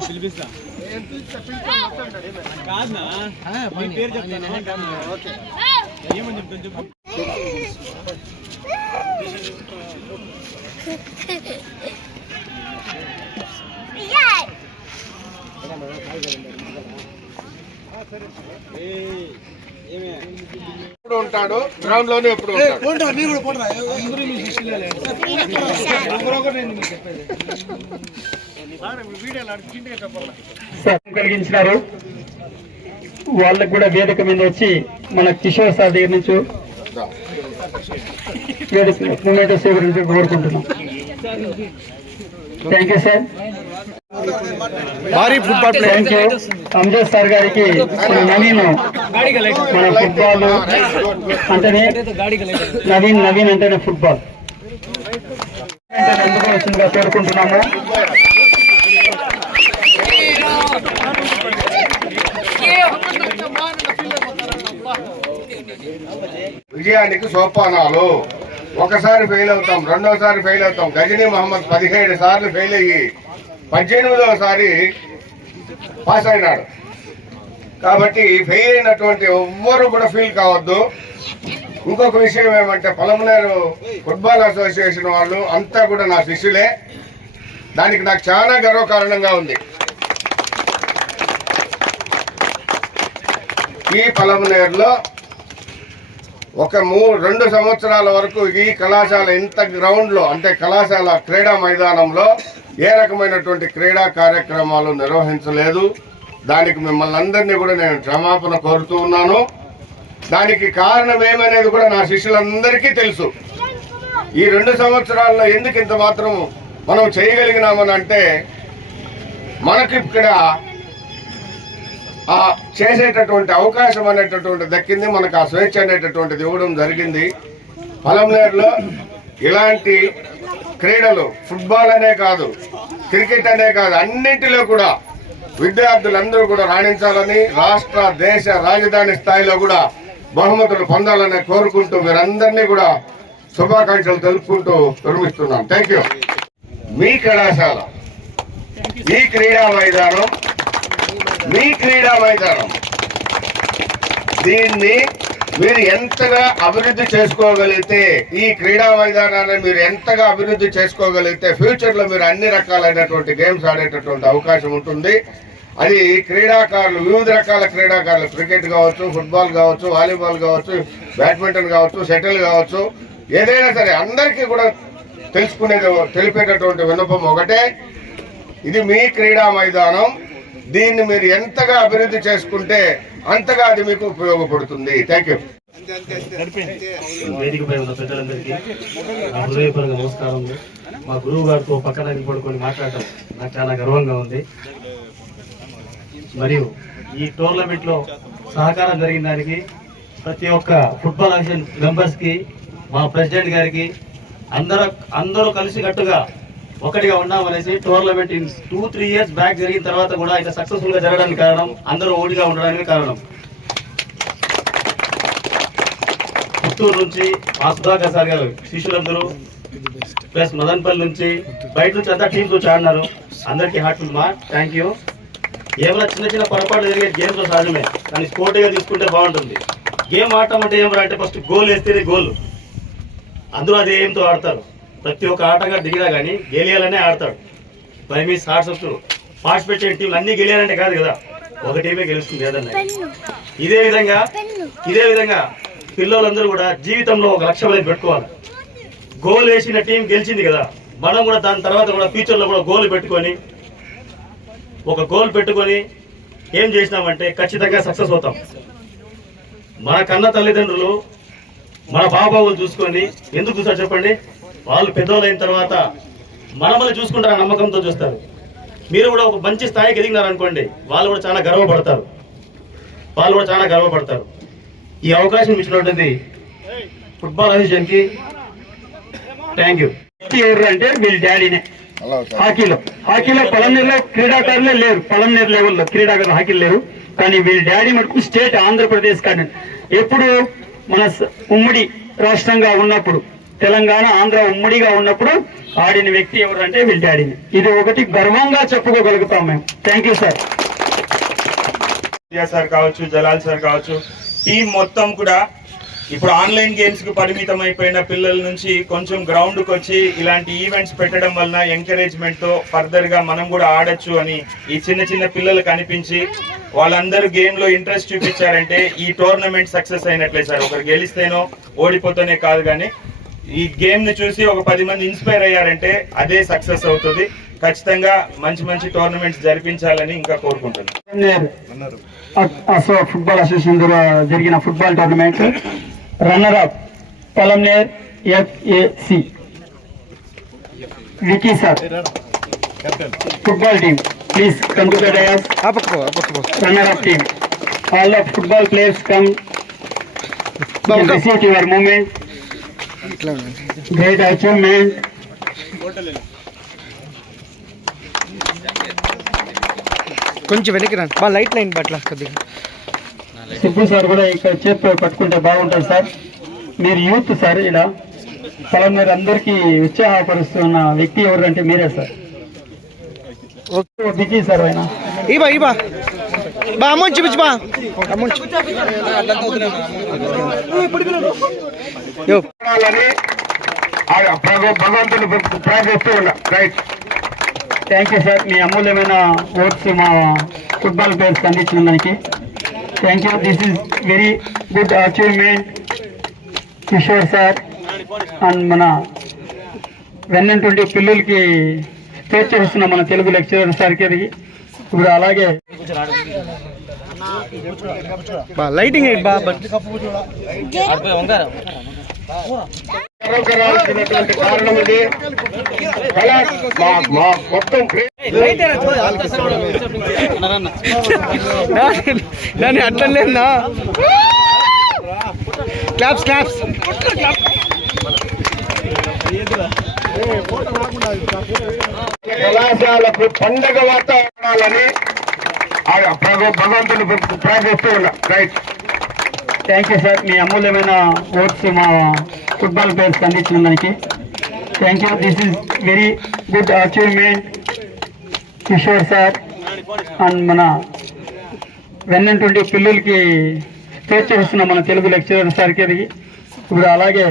పిలిపిస్తా కాదునా మీ పేరు చెప్తాను ఏమని చెప్తాను చెప్పు ఏయ్, ఏమే ఎప్పుడు ఉంటాడు? గ్రౌండ్లోనే ఎప్పుడు ఉంటాడు? కలిగించినారు. వాళ్ళకు కూడా వేదిక మీద వచ్చి మన కిషోర్ సార్ దగ్గర నుంచి వేదిక కోరుకుంటున్నాం. థ్యాంక్ యూ సార్ భారీ football thank you Amjad sir గారికి మన నవీన్ మన ఫుట్బాల్ అంటేనే నవీన్ నవీన్ అంటేనే ఫుట్బాల్ ఎందుకు వచ్చిందిగా కోరుకుంటున్నాము విజయానికి సోపానాలు. ఒకసారి ఫెయిల్ అవుతాం రెండోసారి ఫెయిల్ అవుతాం. గజనీ మహమ్మద్ పదిహేడు సార్లు ఫెయిల్ అయ్యి పద్దెనిమిదవసారి పాస్ అయినాడు. కాబట్టి ఫెయిల్ అయినటువంటి ఎవ్వరు కూడా ఫీల్ కావద్దు. ఇంకొక విషయం ఏమంటే పొలంనేరు ఫుట్బాల్ అసోసియేషన్ వాళ్ళు అంతా కూడా నా శిష్యులే. దానికి నాకు చాలా గర్వకారణంగా ఉంది. ఈ పొలంనేరులో ఒక మూ రెండు సంవత్సరాల వరకు ఈ కళాశాల ఇంత గ్రౌండ్లో అంటే కళాశాల క్రీడా మైదానంలో ఏ రకమైనటువంటి క్రీడా కార్యక్రమాలు నిర్వహించలేదు. దానికి మిమ్మల్ని అందరినీ కూడా నేను క్షమాపణ కోరుతూ ఉన్నాను. దానికి కారణం ఏమనేది కూడా నా శిష్యులందరికీ తెలుసు. ఈ రెండు సంవత్సరాల్లో ఎందుకు ఇంత మాత్రం మనం చేయగలిగినామని అంటే మనకి ఇక్కడ చేసేటటువంటి అవకాశం అనేటటువంటి దక్కింది మనకు ఆ స్వేచ్ఛ అనేటటువంటిది ఇవ్వడం జరిగింది. పొలంనేరులో ఇలాంటి క్రీడలు ఫుట్బాల్ అనే కాదు క్రికెట్ అనే కాదు అన్నింటిలో కూడా విద్యార్థులందరూ కూడా రాణించాలని రాష్ట్ర దేశ రాజధాని స్థాయిలో కూడా బహుమతులు పొందాలని కోరుకుంటూ మీరందరినీ కూడా శుభాకాంక్షలు తెలుపుకుంటూ విరమిస్తున్నాం థ్యాంక్ యూ మీ కళాశాల ఈ క్రీడా మైదానం మీ క్రీడా మైదానం. దీన్ని మీరు ఎంతగా అభివృద్ధి చేసుకోగలిగితే ఈ క్రీడా మైదానాన్ని మీరు ఎంతగా అభివృద్ధి చేసుకోగలిగితే ఫ్యూచర్లో మీరు అన్ని రకాలైనటువంటి గేమ్స్ ఆడేటటువంటి అవకాశం ఉంటుంది. అది క్రీడాకారులు వివిధ రకాల క్రీడాకారులు క్రికెట్ కావచ్చు ఫుట్బాల్ కావచ్చు వాలీబాల్ కావచ్చు బ్యాడ్మింటన్ కావచ్చు షటిల్ కావచ్చు ఏదైనా సరే అందరికీ కూడా తెలుసుకునేది తెలిపేటటువంటి విన్నపం ఒకటే. ఇది మీ క్రీడా మైదానం. దీన్ని మీరు ఎంతగా అభివృద్ధి చేసుకుంటే అంతగా అది మీకు ఉపయోగపడుతుంది. థ్యాంక్ యూ వేదికపై ఉన్న ప్రజలందరికీ నా హృదయపరంగా నమస్కారం. మా గురువు గారితో పక్కన పడుకొని మాట్లాడటం నాకు చాలా గర్వంగా ఉంది. మరియు ఈ టోర్నమెంట్లో సహకారం జరిగిన దానికి ప్రతి ఒక్క ఫుట్బాల్ అసోసియేషన్ మెంబర్స్కి మా ప్రెసిడెంట్ గారికి అందరూ అందరూ కలిసి కట్టుగా ఒకటిగా ఉన్నామనేసి tournament in two three years back జరిగిన తర్వాత కూడా ఇంకా సక్సెస్ఫుల్గా జరగడానికి కారణం అందరూ ఓడిగా ఉండడానికి కారణం. పుత్తూరు నుంచి మా సుధాకర్ సార్ గారు శిష్యులందరూ ప్లస్ మదన్పల్లి నుంచి బయట నుంచి అంతా టీమ్స్ వచ్చి ఆడినారు. అందరికీ హార్ట్ మా థ్యాంక్ యూ ఏమైనా చిన్న చిన్న పొరపాట్లు జరిగే గేమ్స్ సహజమే కానీ స్పోర్టీగా తీసుకుంటే బాగుంటుంది. గేమ్ ఆడటం అంటే ఏమరా అంటే ఫస్ట్ గోల్ వేస్తేనే గోల్ అందరూ అదే ఏంతో ఆడతారు. ప్రతి ఒక్క ఆటగా దిగినా కానీ గెలియాలనే ఆడతాడు. మరి మీ షార్ట్స్ పార్టిసిపేట్ చేయని టీంలు అన్ని గెలియాలంటే కాదు కదా. ఒక టీమే గెలుస్తుంది ఏదన్నా ఇదే విధంగా ఇదే విధంగా పిల్లలందరూ కూడా జీవితంలో ఒక లక్ష్యం అనేది పెట్టుకోవాలి. గోల్ వేసిన టీం గెలిచింది కదా. మనం కూడా దాని తర్వాత కూడా ఫ్యూచర్లో కూడా గోల్ పెట్టుకొని ఒక గోల్ పెట్టుకొని ఏం చేసినామంటే ఖచ్చితంగా సక్సెస్ అవుతాం. మన కన్న తల్లిదండ్రులు మన బాబావులు చూసుకొని ఎందుకు చూస్తారు చెప్పండి? వాళ్ళు పెద్దోళ్ళు అయిన తర్వాత మనమల్ని చూసుకుంటారు ఆ నమ్మకంతో చూస్తారు. మీరు కూడా ఒక మంచి స్థాయికి ఎదిగినారనుకోండి వాళ్ళు కూడా చాలా గర్వపడతారు. వాళ్ళు కూడా చాలా గర్వపడతారు. ఈ అవకాశం ఇచ్చినటువంటి ఫుట్బాల్ అసోసియేషన్కి థ్యాంక్ యూ. ఎవరు అంటే వీళ్ళ డాడీనే. హాకీలో. హాకీలో పొలంనేరులో క్రీడాకారులే లేరు. పొలంనేరు లెవెల్లో క్రీడాకారులు హాకీలు లేరు. కానీ వీళ్ళ డాడీ మటుకు స్టేట్ ఆంధ్రప్రదేశ్ కానీ ఎప్పుడు మన ఉమ్మడి రాష్ట్రంగా ఉన్నప్పుడు తెలంగాణ ఆంధ్ర ఉమ్మడిగా ఉన్నప్పుడు ఆడిన వ్యక్తి ఎవరంటే వీళ్ళ డాడీని. ఇది ఒకటి గర్వంగా చెప్పుకోగలుగుతాం మేము. థ్యాంక్ యూ సార్ సార్ కావచ్చు జలాల్ సార్ కావచ్చు టీం మొత్తం కూడా ఇప్పుడు ఆన్లైన్ గేమ్స్కు పరిమితం అయిపోయిన పిల్లల నుంచి కొంచెం గ్రౌండ్కు వచ్చి ఇలాంటి ఈవెంట్స్ పెట్టడం వలన ఎంకరేజ్మెంట్తో ఫర్దర్గా మనం కూడా ఆడొచ్చు అని ఈ చిన్న చిన్న పిల్లలు కనిపించి వాళ్ళందరూ గేమ్లో ఇంట్రెస్ట్ చూపించారంటే ఈ టోర్నమెంట్ సక్సెస్ అయినట్లే సార్. ఒకరు గెలిస్తేనో ఓడిపోతేనే కాదు కానీ ఈ గేమ్ని చూసి ఒక పది మంది ఇన్స్పైర్ అయ్యారంటే అదే సక్సెస్ అవుతుంది. ఖచ్చితంగా మంచి మంచి టోర్నమెంట్స్ జరిపించాలని ఇంకా కోరుకుంటున్నాను అసో ఫుట్బాల్ అసోసియేషన్ ద్వారా జరిగిన football tournament runner up పొలంనేర్ FAC Vicky sir. Football team please come to the dais runner up team all the football players come receive your moment great achievement కొంచెం వెనక్కి రండి. బా లైట్ లైన్ పట్ల కొద్దిగా. Subbu sir కూడా ఇక్కడ చేతితో పట్టుకుంటే బాగుంటుంది సార్. మీరు యూత్ సార్ ఇలా. పొలం మీరు అందరికీ ఉత్సాహపరుస్తున్న వ్యక్తి ఎవరంటే మీరే సార్. బిజీ సార్ ఆయన. ఇబా ఇబా బా అమౌంట్ చూపించు బా. అమౌంట్ భగవంతుని ప్రార్థిస్తూ ఉన్నా. రైట్ థ్యాంక్ యూ సార్ మీ అమూల్యమైన ఓట్స్ మా ఫుట్బాల్ ప్లేయర్స్కి అందించిన దానికి. Thank you this is very good achievement Kishore sir. And మన వెన్నంటుండి పిల్లలకి స్టేజ్ చేస్తున్న మన తెలుగు లెక్చరర్ సార్కి ఇప్పుడు అలాగే బా లైటింగ్ ఎయిట్ బా జరగరాల్సినటువంటి కారణం ఇది మొత్తం దాన్ని క్లాప్స్ క్లాప్స్ కళాశాలకు పండగ వాతావరణాలని భగవంతుని ప్రార్థిస్తూ ఉన్నా. రైట్ థ్యాంక్ యూ సార్ మీ అమూల్యమైన ఓట్స్ మా ఫుట్బాల్ ప్లేయర్స్కి అందించిన దానికి thank you this is very good achievement Kishore sir and మన వెన్నంటువంటి పిల్లలకి స్టేజ్ చేస్తున్న మన తెలుగు లెక్చరర్ సార్కి ఇప్పుడు అలాగే